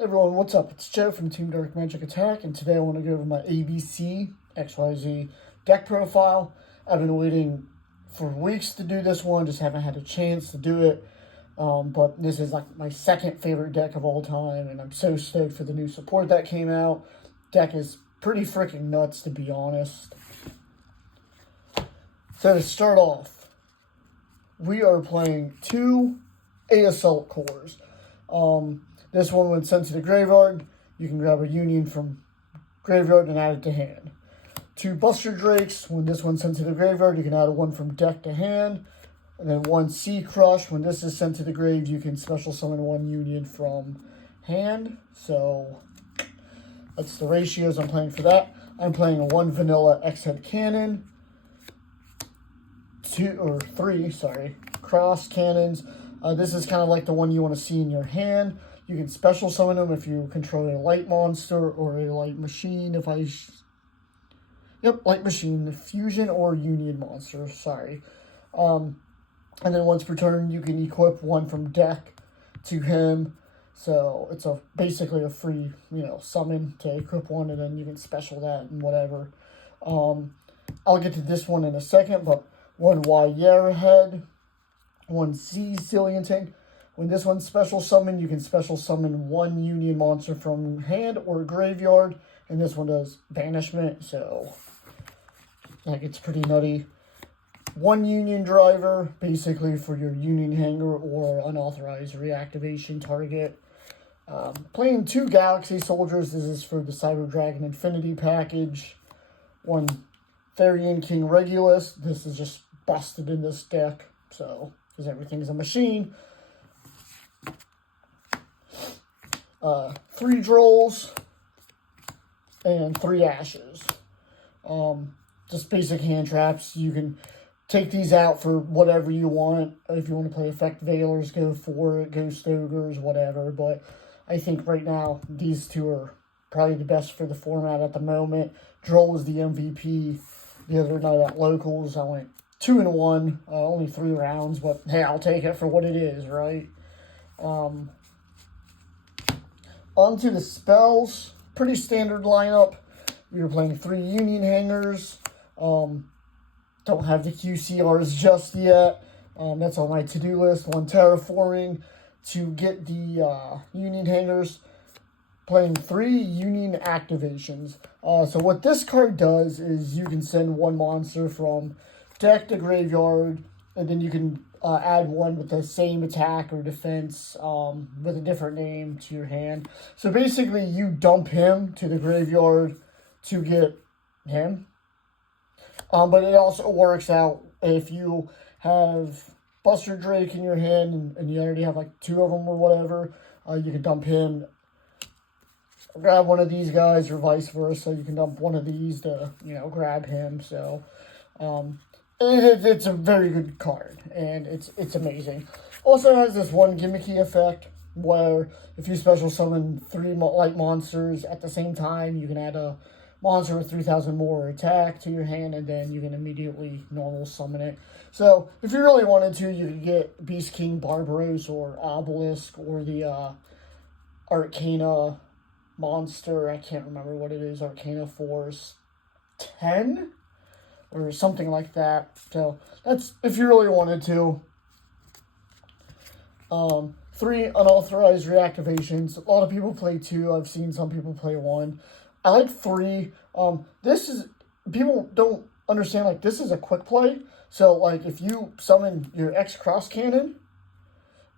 Everyone, what's up? It's Joe from Team Dark Magic Attack, and today I want to go over my ABC-XYZ deck profile. I've been waiting for weeks to do this one, just haven't had a chance to do it. But this is like my second favorite deck of all time, and I'm so stoked for the new support that came out. Deck is pretty freaking nuts, to be honest. So to start off, we are playing two Assault cores. This one, when sent to the graveyard, you can grab a Union from graveyard and add it to hand. Two Buster Drakes, when this one's sent to the graveyard, you can add one from deck to hand. And then one Sea Crush, when this is sent to the grave, you can special summon one Union from hand. So that's the ratios I'm playing for that. I'm playing a one vanilla X-Head Cannon, three cross cannons. This is kind of like the one you want to see in your hand. You can special summon them if you control a light monster or a light machine. Light machine, fusion or union monster, and then once per turn, you can equip one from deck to him. So it's basically a free, summon to equip one, and then you can special that and whatever. I'll get to this one in a second, but one Yugioh head, one Z Zillion. When this one's special summon, you can special summon one Union monster from hand or graveyard, and this one does banishment, so that gets pretty nutty. One Union driver, basically for your Union hanger or unauthorized reactivation target. Playing two Galaxy Soldiers. This is for the Cyber Dragon Infinity package. One Therian King Regulus. This is just busted in this deck, so because everything's a machine. Three Drolls and three Ashes. Just basic hand traps. You can take these out for whatever you want. If you want to play Effect Veilers, go for it. Ghost Ogres, whatever. But I think right now, these two are probably the best for the format at the moment. Droll was the MVP the other night at Locals. I went 2-1, only 3 rounds, but hey, I'll take it for what it is, right? Onto the spells. Pretty standard lineup. We were playing 3 Union hangers. Don't have the QCRs just yet. That's on my to-do list. 1 terraforming to get the Union hangers. Playing 3 Union activations. So what this card does is you can send one monster from deck to graveyard, and then you can add one with the same attack or defense with a different name to your hand. So basically, you dump him to the graveyard to get him. But it also works out if you have Buster Drake in your hand and you already have like 2 of them or whatever, you can dump him, grab one of these guys, or vice versa. You can dump one of these to, grab him. So it's a very good card, and it's amazing. Also has this one gimmicky effect where if you special summon 3 light monsters at the same time, you can add a monster with 3,000 more attack to your hand, and then you can immediately normal summon it. So if you really wanted to, you could get Beast King Barbaros or Obelisk or the Arcana monster. I can't remember what it is. Arcana Force 10 or something like that. So that's if you really wanted to. 3 unauthorized reactivations. A lot of people play 2. I've seen some people play 1. I like 3. People don't understand, like, this is a quick play. So, like, if you summon your X Cross Cannon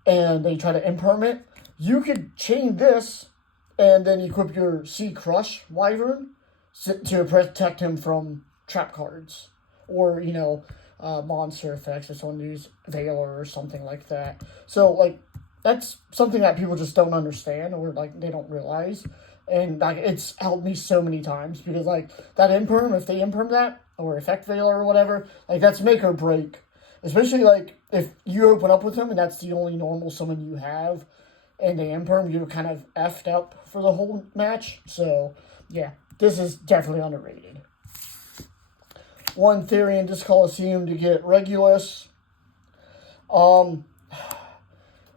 and they try to imperm it, you could chain this and then equip your Sea Crush Wyvern to protect him from trap cards or, monster effects. If someone uses Veiler or something like that. So, like, that's something that people just don't understand or, like, they don't realize. And, like, it's helped me so many times because, like, that imperm, if they imperm that, or Effect Veiler or whatever, like, that's make or break. Especially, like, if you open up with them and that's the only normal summon you have, and they imperm, you're kind of effed up for the whole match. So, yeah, this is definitely underrated. 1 Therian Disc Coliseum to get Regulus. One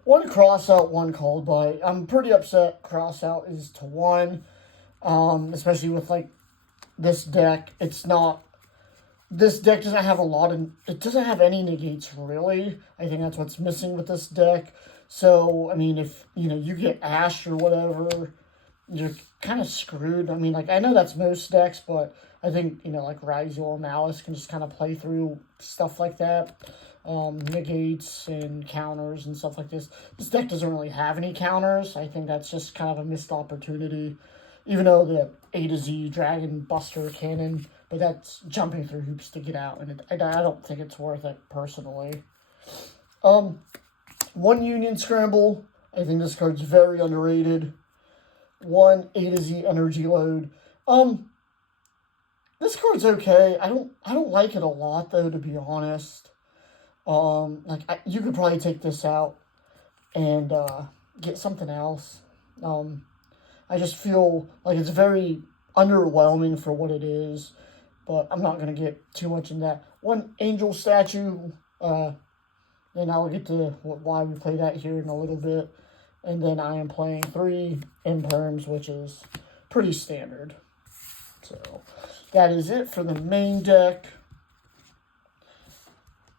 one cross out, one called by. I'm pretty upset cross out is to 1, especially with like this deck. This deck doesn't have it doesn't have any negates really. I think that's what's missing with this deck. So, I mean, if, you get Ash or whatever, you're kind of screwed. I mean, like, I know that's most decks, but I think, like Yugioh or Malice can just kind of play through stuff like that. Negates and counters and stuff like this. This deck doesn't really have any counters. I think that's just kind of a missed opportunity. Even though the A to Z Dragon Buster Cannon, but that's jumping through hoops to get out, and I don't think it's worth it, personally. One Union Scramble. I think this card's very underrated. One A to Z Energy Load. This card's okay. I don't like it a lot, though, to be honest. You could probably take this out and get something else. I just feel like it's very underwhelming for what it is, but I'm not going to get too much in that. One Angel Statue, and I'll get to why we play that here in a little bit. And then I am playing 3 Imperms, which is pretty standard. So that is it for the main deck.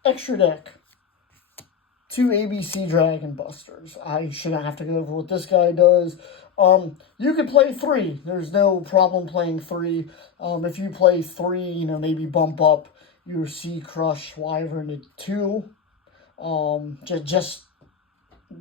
Extra deck. 2 ABC Dragon Busters. I shouldn't have to go over what this guy does. You could play 3. There's no problem playing 3. If you play 3, maybe bump up your Sea Crush Wyvern to 2. Just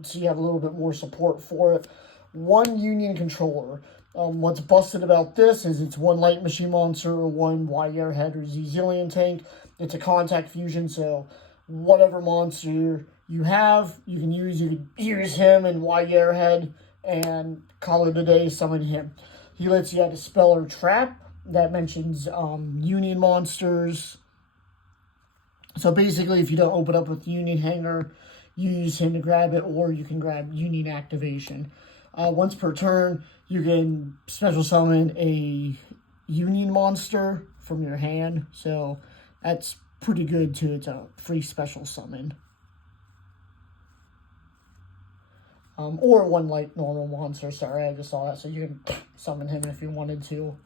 so you have a little bit more support for it. 1 Union Controller. What's busted about this is it's 1 Light Machine Monster, 1 Y Airhead or Zillion Tank. It's a contact fusion, so whatever monster you have, you can use him and Y Airhead and call it a day, summon him. He lets you add a spell or trap that mentions Union monsters. So basically, if you don't open up with Union Hanger, you use him to grab it, or you can grab Union Activation. Once per turn, you can special summon a Union monster from your hand. So that's pretty good, too. It's a free special summon. Or 1 like normal monster. Sorry, I just saw that. So you can summon him if you wanted to.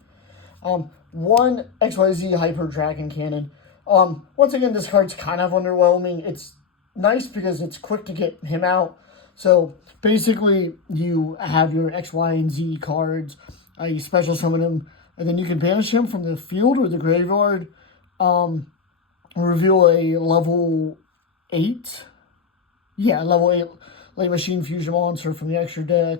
1 XYZ Hyper Dragon Cannon. Once again, this card's kind of underwhelming. It's nice because it's quick to get him out. So basically, you have your X, Y, and Z cards. You special summon him, and then you can banish him from the field or the graveyard. Reveal a level 8. Yeah, level 8 Light Machine Fusion Monster from the extra deck.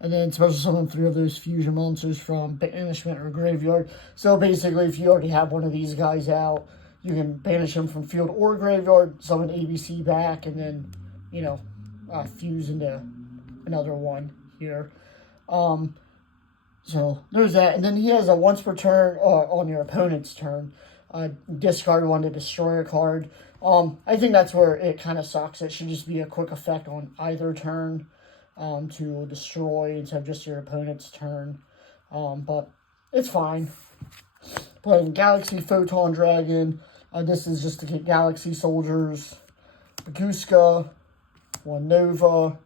And then special summon 3 of those fusion monsters from banishment or graveyard. So basically, if you already have one of these guys out, you can banish him from field or graveyard, summon ABC back, and then, fuse into another one here. So there's that. And then he has a once per turn on your opponent's turn. Discard 1 to destroy a card. I think that's where it kind of sucks. It should just be a quick effect on either turn to destroy instead of just your opponent's turn. But it's fine. Playing Galaxy Photon Dragon. This is just to get Galaxy Soldiers, Baguska, 1 Nova,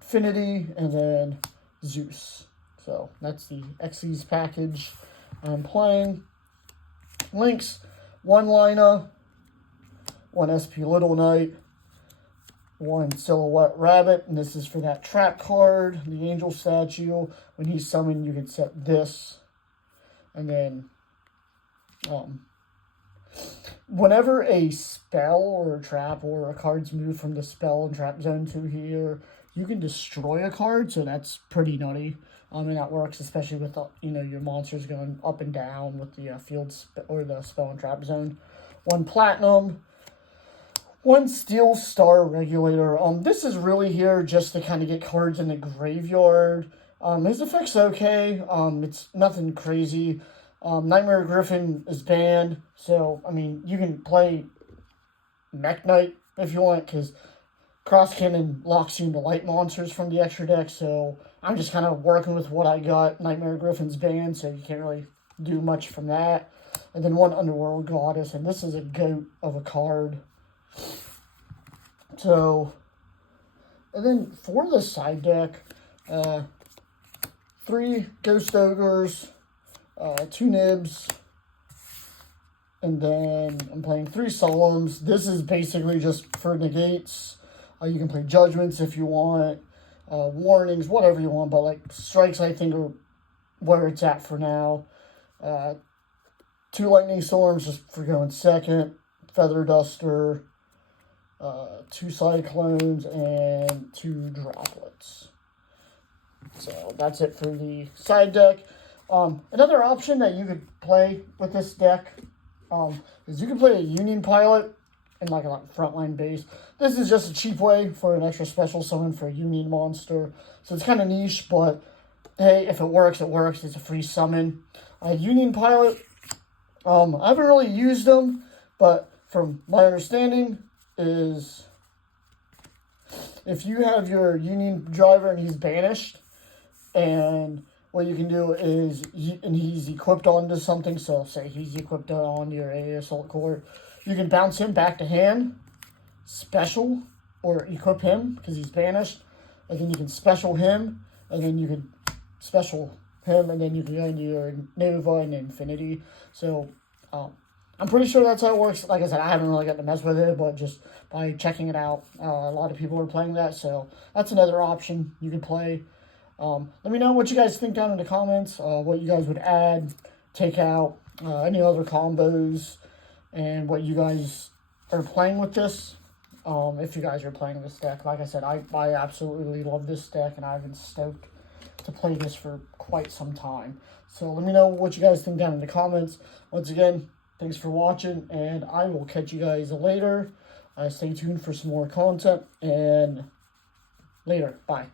Infinity, and then Zeus. So that's the Xyz package I'm playing. Links, 1 Lina, 1 SP Little Knight, 1 Silhouette Rabbit, and this is for that trap card, the Angel Statue. When he's summoned, you can set this, and then whenever a spell or a trap or a card's moved from the spell and trap zone to here, you can destroy a card, so that's pretty nutty. And that works especially with your monsters going up and down with the field or the spell and trap zone. 1 Platinum, 1 Steel Star Regulator. This is really here just to kind of get cards in the graveyard. His effect's okay. It's nothing crazy. Nightmare Griffin is banned, so you can play Mech Knight if you want, because Cross Cannon locks you into light monsters from the extra deck, so I'm just kind of working with what I got. Nightmare Griffin's banned, so you can't really do much from that. And then 1 Underworld Goddess, and this is a goat of a card. So And then for the side deck, 3 Ghost Ogres, 2 Nibs, and then I'm playing 3 Solemns. This is basically just for negates. You can play Judgments if you want, Warnings, whatever you want, but like Strikes I think are where it's at for now. 2 Lightning Storms just for going second, Feather Duster, 2 Cyclones, and 2 Droplets. So that's it for the side deck. Another option that you could play with this deck is you can play a Union Pilot in like a frontline base. This is just a cheap way for an extra special summon for a Union monster. So it's kind of niche, but hey, if it works, it works. It's a free summon. Union Pilot, I haven't really used them, but from my understanding is if you have your Union driver and he's banished, and what you can do is, and he's equipped onto something, so say he's equipped on your AA Assault Core, you can bounce him back to hand, special, or equip him because he's banished, and then you can special him, and then you can special him, and then you can go into your Nova and Infinity. So I'm pretty sure that's how it works. Like I said, I haven't really gotten to mess with it, but just by checking it out, a lot of people are playing that, so that's another option you can play. Let me know what you guys think down in the comments, what you guys would add, take out, any other combos, and what you guys are playing with this. If you guys are playing this deck. Like I said, I absolutely love this deck, and I've been stoked to play this for quite some time. So let me know what you guys think down in the comments. Once again, thanks for watching, and I will catch you guys later. Stay tuned for some more content, and later. Bye.